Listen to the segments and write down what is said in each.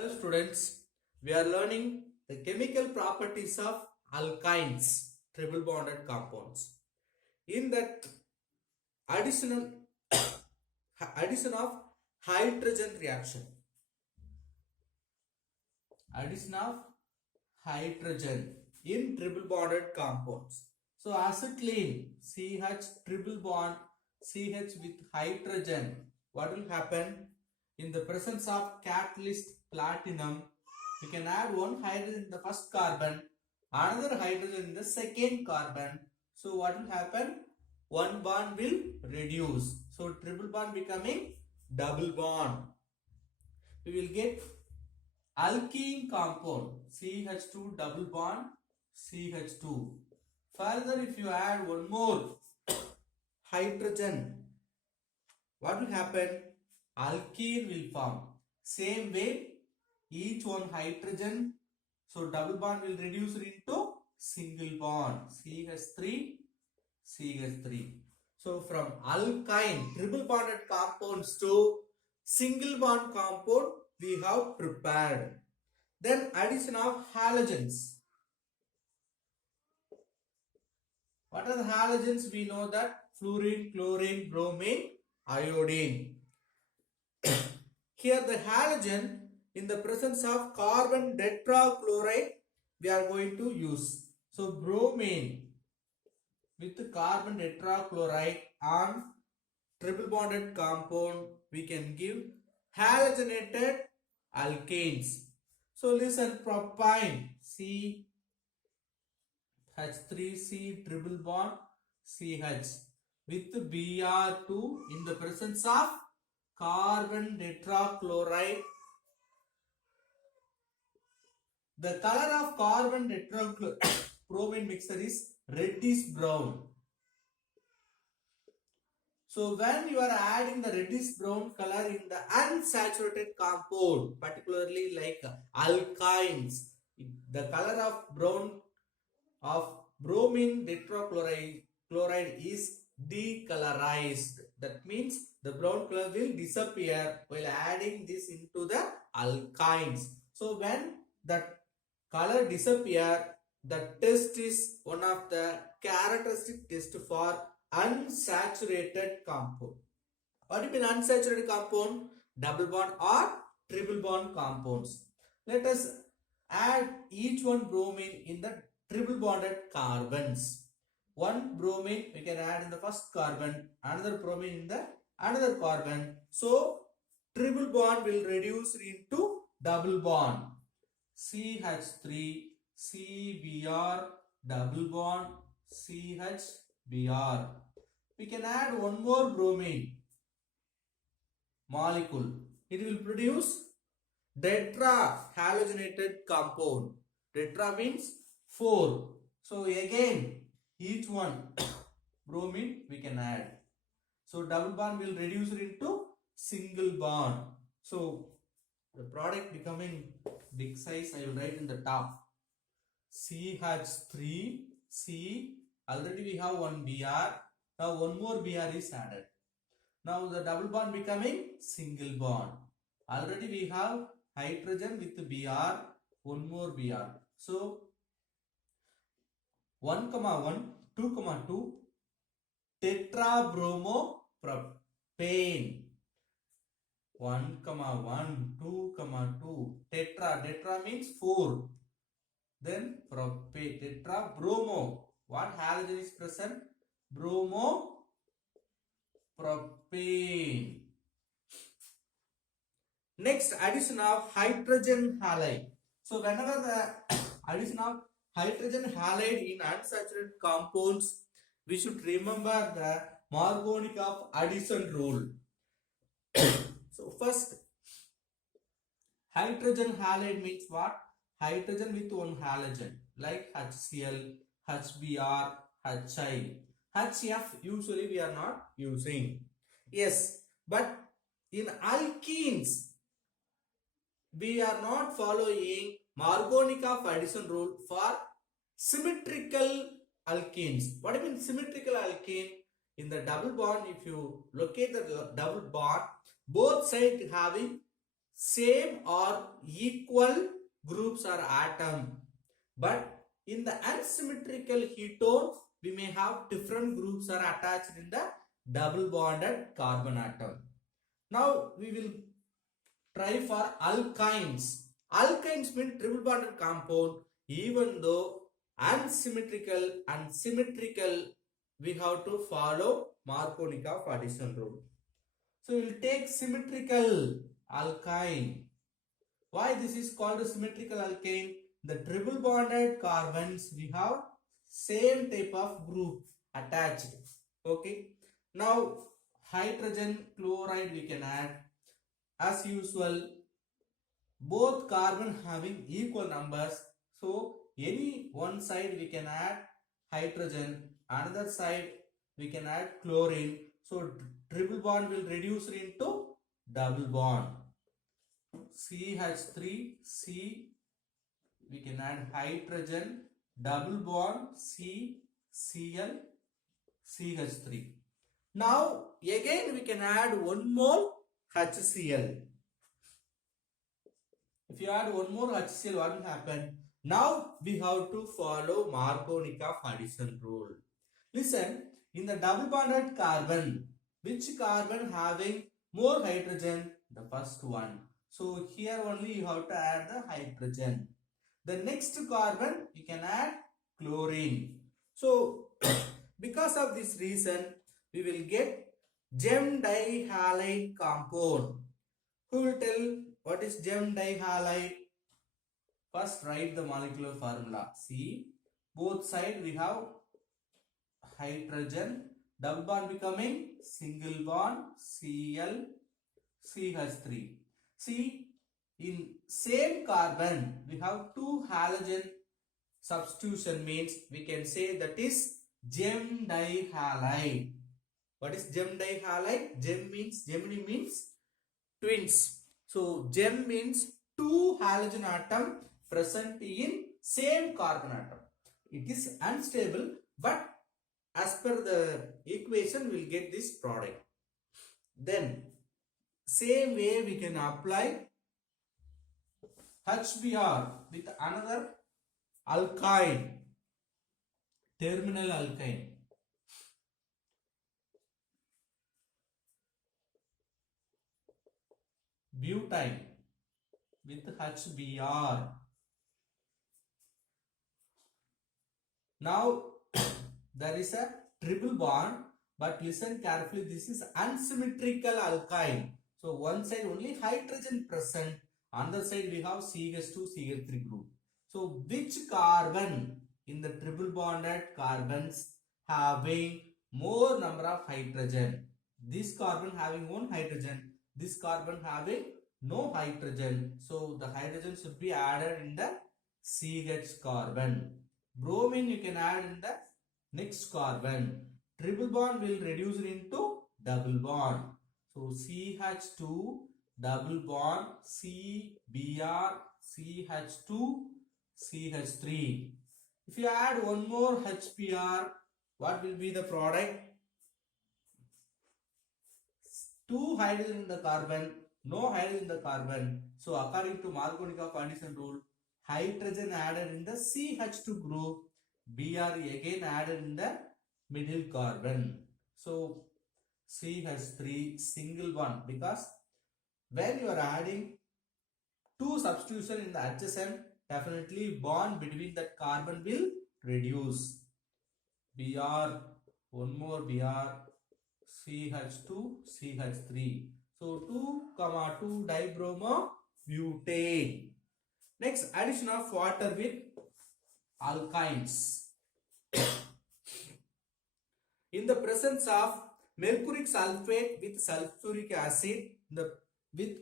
Hello students, we are learning the chemical properties of alkynes, triple bonded compounds. In that addition, addition of hydrogen reaction, addition of hydrogen in triple bonded compounds. So acetylene CH triple bond CH with hydrogen. What will happen? In the presence of catalyst platinum, we can add one hydrogen in the first carbon, another hydrogen in the second carbon. So what will happen? One bond will reduce. So triple bond becoming double bond. We will get alkene compound CH2 double bond CH2. Further, if you add one more hydrogen, what will happen? Alkene will form. Same way, each one hydrogen, so double bond will reduce into single bond CH3 CH3. So from alkyne triple bonded compounds to single bond compound we have prepared. Then addition of halogens. What are the halogens? We know that fluorine, chlorine, bromine, iodine. Here the halogen in the presence of carbon tetrachloride we are going to use. So bromine with carbon tetrachloride on triple bonded compound we can give halogenated alkanes. So listen, propyne CH3C triple bond CH with Br2 in the presence of carbon tetrachloride. The color of carbon tetrachloride bromine mixture is reddish brown. So when you are adding the reddish brown color in the unsaturated compound, particularly like alkynes, the color of brown of bromine tetrachloride is decolorized. That means the brown color will disappear while adding this into the alkynes. So when that color disappear, the test is one of the characteristic test for unsaturated compound. What do you mean unsaturated compound? Double bond or triple bond compounds. Let us add each one bromine in the triple bonded carbons. One bromine we can add in the first carbon, another bromine in the another carbon. So triple bond will reduce into double bond. CH3 CBr double bond CHBr. We can add one more bromine molecule. It will produce tetra halogenated compound. Tetra means 4. So again each one bromine we can add. So double bond will reduce into single bond. So the product becoming big size, I will write in the top. CH3 C. Already we have one Br. Now one more Br is added. Now the double bond becoming single bond. Already we have hydrogen with Br. One more Br. So 1, 1, 2, 2 tetrabromo-propane. 1, 1, 2, 2 tetra means 4. Then propane, tetra bromo. What halogen is present? Bromo propane. Next, addition of hydrogen halide. So whenever the addition of hydrogen halide in unsaturated compounds, we should remember the Markovnikov addition rule. So first, hydrogen halide means what? Hydrogen with one halogen like HCl, HBr, HI. HF usually we are not using. Yes, but in alkenes we are not following Markovnikov addition rule for symmetrical alkenes. What do you mean symmetrical alkene? In the double bond, if you locate the double bond, both sides having same or equal groups or atom. But in the unsymmetrical ketone, we may have different groups are attached in the double bonded carbon atom. Now we will try for alkynes. Alkynes mean triple bonded compound. Even though unsymmetrical and symmetrical, we have to follow Markovnikov addition rule. So we will take symmetrical alkyne. Why this is called a symmetrical alkane? The triple bonded carbons, we have same type of group attached. Okay. Now hydrogen chloride we can add. As usual, both carbon having equal numbers. So any one side we can add hydrogen, another side we can add chlorine. So triple bond will reduce into double bond. CH3, C, we can add hydrogen, double bond, C, Cl, CH3. Now again we can add one more HCl. If you add one more HCl, what will happen? Now we have to follow Markovnikov addition rule. Listen, in the double bonded carbon, which carbon having more hydrogen? The first one. So here only you have to add the hydrogen. The next carbon you can add chlorine. So because of this reason, we will get gem dihalide compound. Who will tell what is gem dihalide? First write the molecular formula. See, both sides we have hydrogen, double bond becoming single bond, Cl, CH3. See, in same carbon we have two halogen substitution, means we can say that is gem dihalide. What is gem dihalide? Gemini means twins. So gem means two halogen atom present in same carbon atom. It is unstable, but as per the equation we will get this product. Then same way we can apply HBr with another alkyne, terminal alkyne. Butane with HBr. Now there is a triple bond, but listen carefully, this is unsymmetrical alkyne. So one side only hydrogen present, on the side we have CH2, CH3 group. So which carbon in the triple bonded carbons having more number of hydrogen? This carbon having one hydrogen, this carbon having no hydrogen. So the hydrogen should be added in the CH carbon. Bromine you can add in the next carbon. Triple bond will reduce into double bond. So CH2 double bond CBr CH2 CH3. If you add one more HBr, what will be the product? Two hydrogen in the carbon, no hydrogen in the carbon. So according to Markovnikov addition rule, hydrogen added in the CH2 group, Br again added in the middle carbon. So CH3 single bond, because when you are adding two substitution in the adjacent, definitely bond between that carbon will reduce. Br, one more Br, CH2, CH3. So 2, 2 dibromo butane. Next, addition of water with alkynes. In the presence of mercuric sulfate with sulfuric acid, with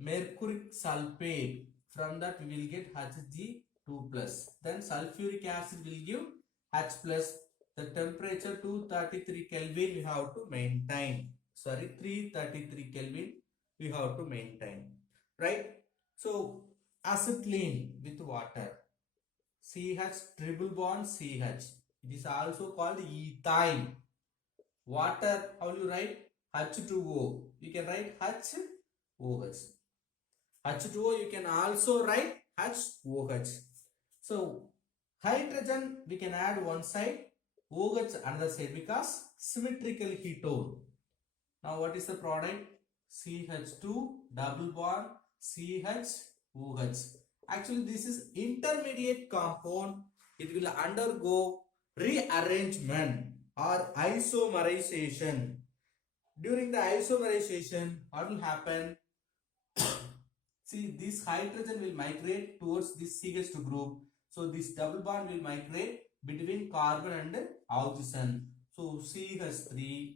mercuric sulfate, from that we will get Hg2 plus. Then sulfuric acid will give H plus. The temperature 233 Kelvin we have to maintain. Sorry, 333 Kelvin we have to maintain. Right? So acetylene with water. CH triple bond CH. It is also called ethyl. Water, how will you write? H2O. You can write HOH. H2O you can also write HOH. So hydrogen we can add one side, OH another side because symmetrical ketone. Now what is the product? CH2 double bond CHOH. Actually this is intermediate compound. It will undergo rearrangement or isomerization. During the isomerization, what will happen? See, this hydrogen will migrate towards this CH2 group. So this double bond will migrate between carbon and oxygen. So CH3,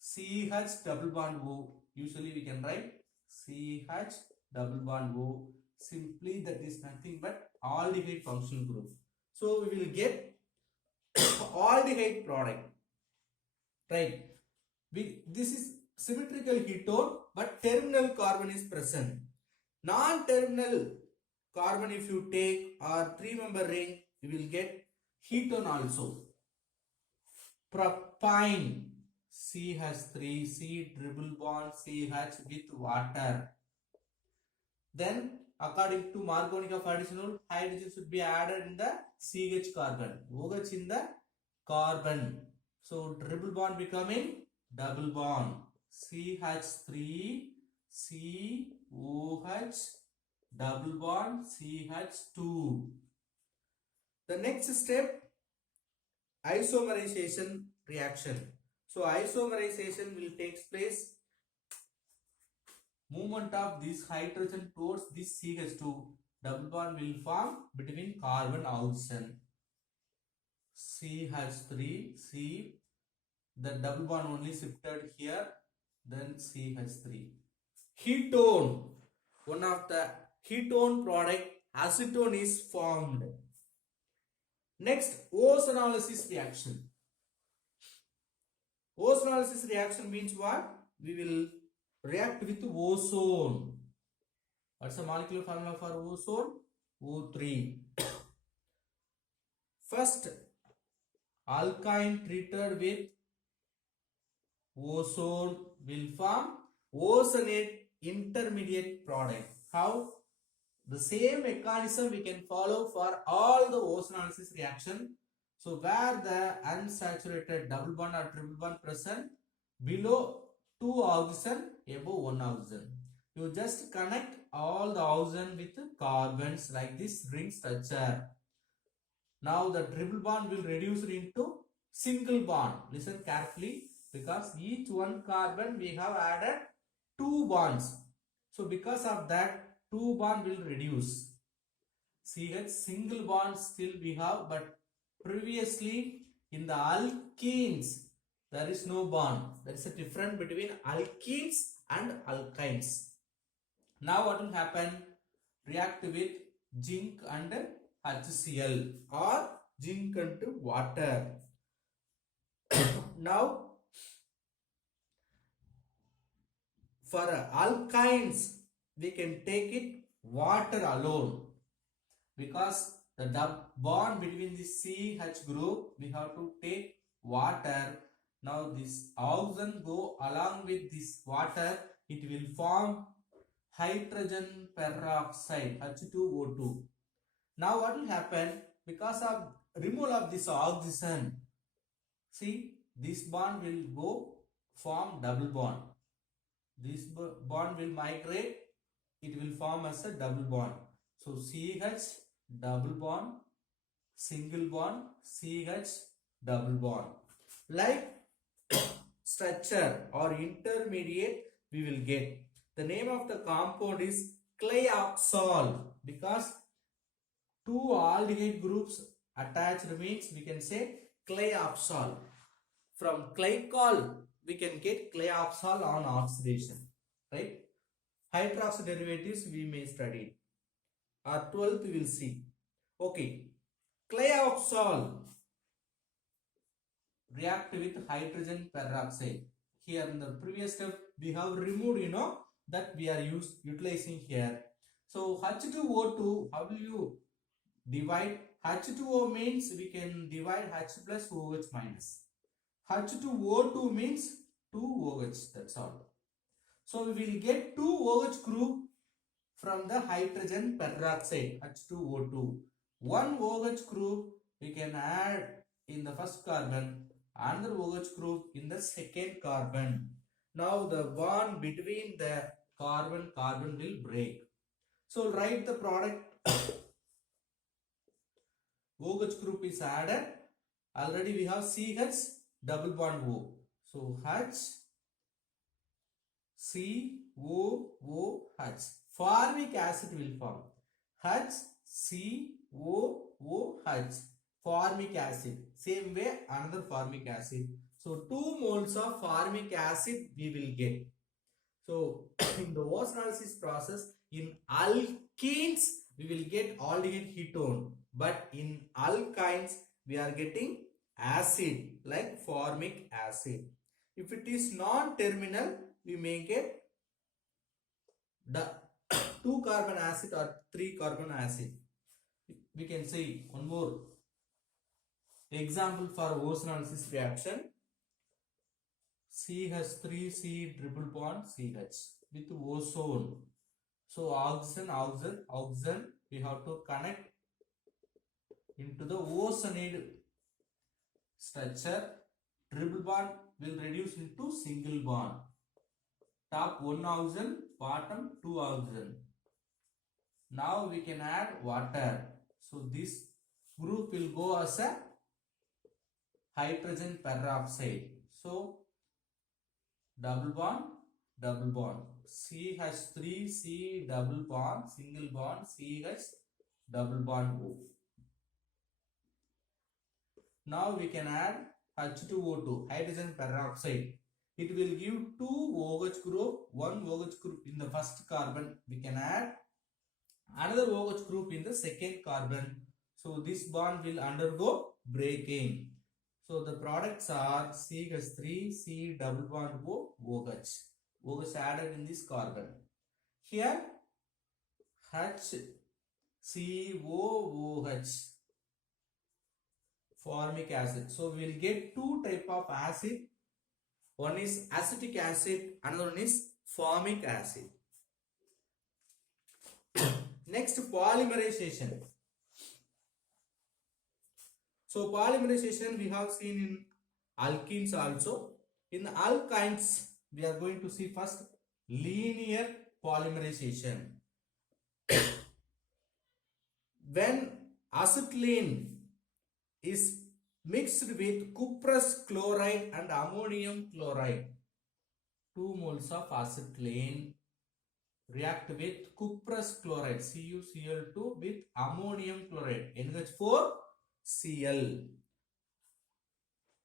CH double bond O. Usually we can write CH double bond O. Simply that is nothing but aldehyde functional group. So we will get aldehyde product. Right. This is symmetrical ketone, but terminal carbon is present. Non-terminal carbon if you take or 3-member ring, you will get ketone also. Propyne CH3, C triple bond CH with water. Then according to Marconi of additional, hydrogen should be added in the CH carbon, OH in the carbon. So triple bond becoming double bond CH3 COH double bond CH2. The next step, isomerization reaction. So isomerization will take place. Movement of this hydrogen towards this CH2 double bond will form between carbon oxygen. CH3 C, the double bond only shifted here, then CH3. Ketone, one of the ketone product, acetone is formed. Next, ozonolysis reaction. Ozonolysis reaction means what? We will react with ozone. What's the molecular formula for ozone? O3. First, alkyne treated with ozone will form ozonate intermediate product. How? The same mechanism we can follow for all the ozonolysis reaction. So where the unsaturated double bond or triple bond present, below 2 oxygen, above 1 oxygen. You just connect all the oxygen with carbons like this ring structure. Now the triple bond will reduce into single bond. Listen carefully, because each one carbon we have added 2 bonds. So because of that, 2 bond will reduce. CH single bond still we have, but previously in the alkenes there is no bond. There is a difference between alkenes and alkynes. Now what will happen? React with zinc and HCl or zinc and water. Now for alkynes we can take it water alone, because the bond between the CH group we have to take water. Now this oxygen go along with this water, it will form hydrogen peroxide H2O2. Now what will happen? Because of removal of this oxygen, see this bond will go form double bond. This bond will migrate, it will form as a double bond. So CH double bond, single bond, CH double bond. Like structure or intermediate we will get. The name of the compound is Clayoxol, because 2 aldehyde groups attached means we can say Clayoxol. From glycol we can get Clayoxol on oxidation, right? Hydroxy derivatives we may study. Our 12th we will see. Okay, Clayoxol react with hydrogen peroxide. Here in the previous step we have removed, that we are utilizing here. So H2O2, how will you divide? H2O means we can divide H plus OH minus. H2O2 means 2 OH, that's all. So we will get 2 OH group from the hydrogen peroxide H2O2. One OH group we can add in the first carbon, another OH group in the second carbon. Now the bond between the carbon will break. So write the product. OH group is added. Already we have CH double bond O. So H COOH. Formic acid will form. HCOOH. Formic acid. Same way another formic acid. So 2 moles of formic acid we will get. So in the osmosis process, in alkenes we will get aldehyde ketone, but in alkynes we are getting acid like formic acid. If it is non-terminal, we may get the 2 carbon acid or 3 carbon acid. We can see one more example for osmosis reaction. CH3C triple bond CH with ozone. So oxygen we have to connect into the ozonide structure. Triple bond will reduce into single bond. Top 1 oxygen, bottom 2 oxygen. Now we can add water. So this group will go as a hydrogen peroxide. So double bond, CH3C double bond, single bond, CH double bond O. Now we can add H2O2, hydrogen peroxide. It will give 2 OH group, 1 OH group in the first carbon. We can add another OH group in the second carbon. So this bond will undergo breaking. So the products are CH3C double bond O, OH. OH added in this carbon. Here HCOOH, formic acid. So we will get 2 type of acid. One is acetic acid, another one is formic acid. Next, polymerization. So polymerization we have seen in alkenes also. In alkynes we are going to see first linear polymerization. When acetylene is mixed with cuprous chloride and ammonium chloride, 2 moles of acetylene react with cuprous chloride CuCl2 with ammonium chloride NH4Cl.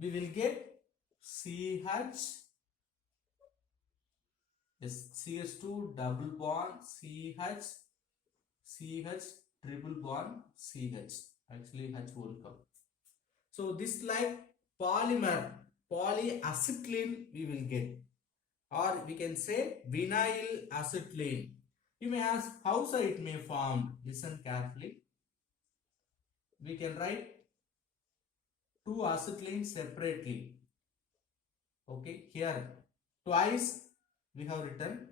We will get CH2 double bond CH triple bond CH. Actually H won't come. So this like polymer, polyacetylene we will get, or we can say vinyl acetylene. You may ask how so it may form. Listen carefully. We can write 2 acetylene separately. Okay, here twice we have written,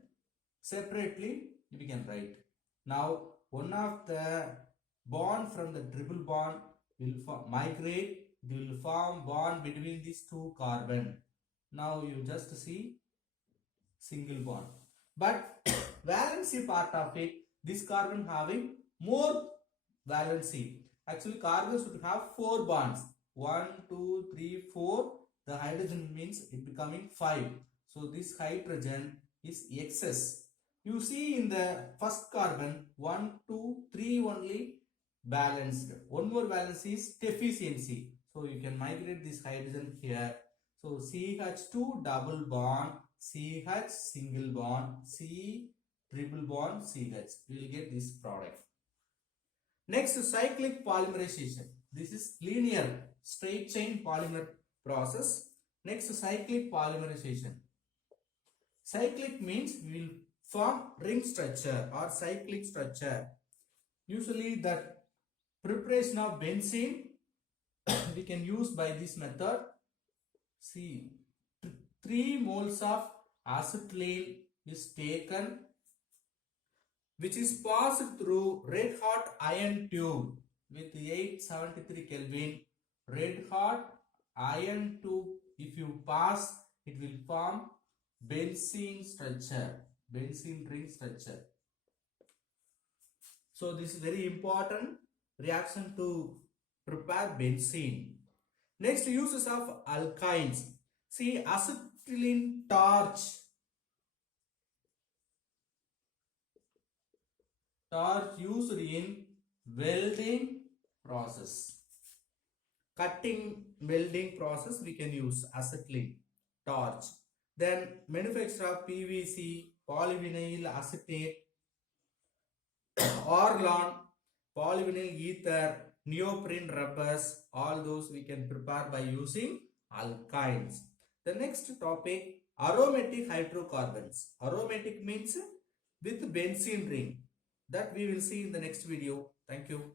separately we can write. Now one of the bond from the triple bond will migrate. It will form bond between these 2 carbon. Now you just see single bond. But valency part of it, this carbon having more valency. Actually carbon should have 4 bonds. 1, 2, 3, 4. The hydrogen means it becoming 5. So this hydrogen is excess. You see in the first carbon 1, 2, 3 only balanced. One more valence is deficiency. So you can migrate this hydrogen here. So CH2 double bond, CH single bond, C triple bond, CH. We will get this product. Next, cyclic polymerization. This is linear straight chain polymer process. Next, cyclic polymerization. Cyclic means we will form ring structure or cyclic structure. Usually the preparation of benzene we can use by this method. See, 3 moles of acetylene is taken which is passed through red hot iron tube with 873 Kelvin. Red hot iron tube, if you pass, it will form benzene structure, benzene ring structure. So this is very important reaction to prepare benzene. Next, uses of alkynes. See, acetylene torch used in welding process. Cutting welding process we can use acetylene torch. Then manufacture of PVC, polyvinyl acetate, Orlon, polyvinyl ether, neoprene rubbers, all those we can prepare by using alkynes. The next topic, aromatic hydrocarbons. Aromatic means with benzene ring. That we will see in the next video. Thank you.